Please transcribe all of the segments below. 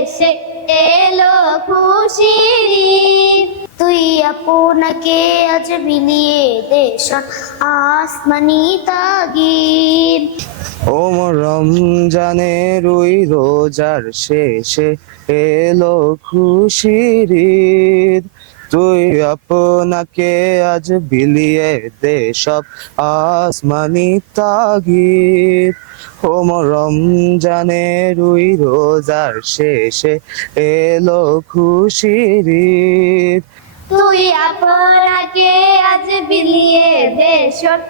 শেষে এলো খুশির ঈদ। তুই আপনাকে আজ বিলিয়ে দে শোন আসমানি তাগিদ। ও রমজানের ওই রোজার শেষে এলো খুশির ঈদ। তুই আপনাকে আজ বিলিয়ে দে সব আসমানি তাগিদ। ও রমজানের ওই রোজার শেষে এলো খুশির ঈদ। তুই আপনাকে আজ বিলিয়ে দে শোন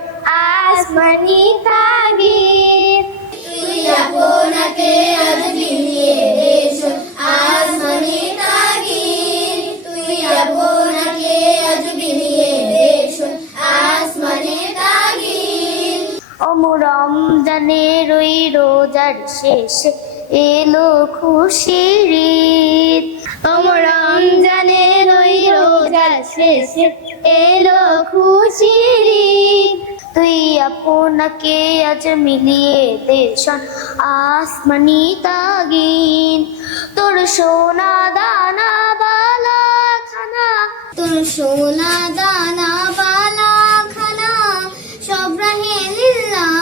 আসমানি তাগিদ। তুই আপনাকে আজ বিলিয়ে দে শোন আসমানি তাগিদ। তুই আপনাকে আজ বিলিয়ে দে শোন আসমানি তাগিদ। ও রমজানের ওই রোজার শেষে এলো খুশির ঈদ। ও রমজানের ওই রোজার শেষে এলো খুশির ঈদ। তুই আপনাকে আজ মিলিয়ে দে শোন আসমানি তাগিদ। তোর সোনা দানা বালা খানা, তোর সোনা দানা বালা খানা সব রাহে লিল্লাহ।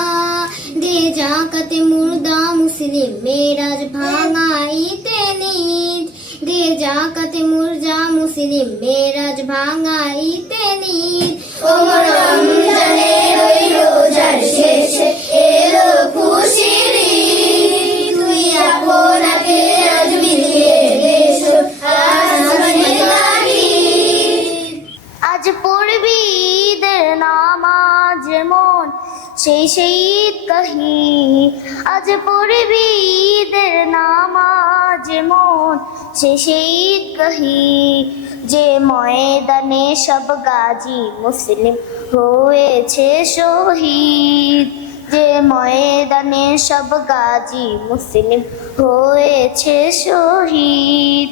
দে জাকাতে মুর্দা মুসলিম মেরাজ ভাঙাইতে নিদ। দে জাকাতে মুর্দা মুসলিম মেরাজ ভাঙাইতে নিদ। ও রমজানের ওই রোজার শেষে এলো খুশির ঈদ। তুই আপনাকে আজ বিলিয়ে দে শোন আসমানি তাগিদ। আজ পড়বি ঈদের নামাজ মন সেই ঈদ কাহি। আজ পড়বি ঈদের নামাজ মন সেই ঈদ কাহি। যে ময়দানে সব গাজী মুসলিম হয়েছে শহীদ। যে ময়দানে সব গাজী মুসলিম হয়েছে শহীদ।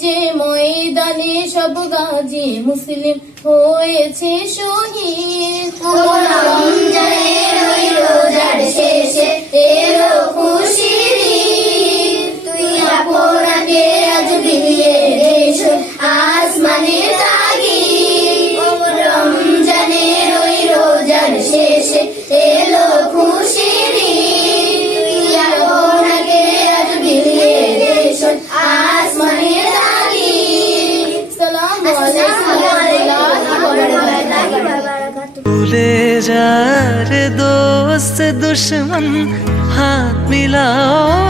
যে ময়দানে সব গাজী মুসলিম হয়েছে শহীদ। ও রমজানের ওই রোজার শেষে এলো খুশির ঈদ। তুই আপনাকে আজ বিলিয়ে দে শোন আসমানি তাগিদ। ও রমজানের ওই রোজার শেষে এলো খুশির ঈদ। তুই আপনাকে আজ বিলিয়ে দে শোন আসমানি তাগিদ। সালামু আলাইকুম। भूले जा रे दोस्त दुश्मन हाथ मिलाओ।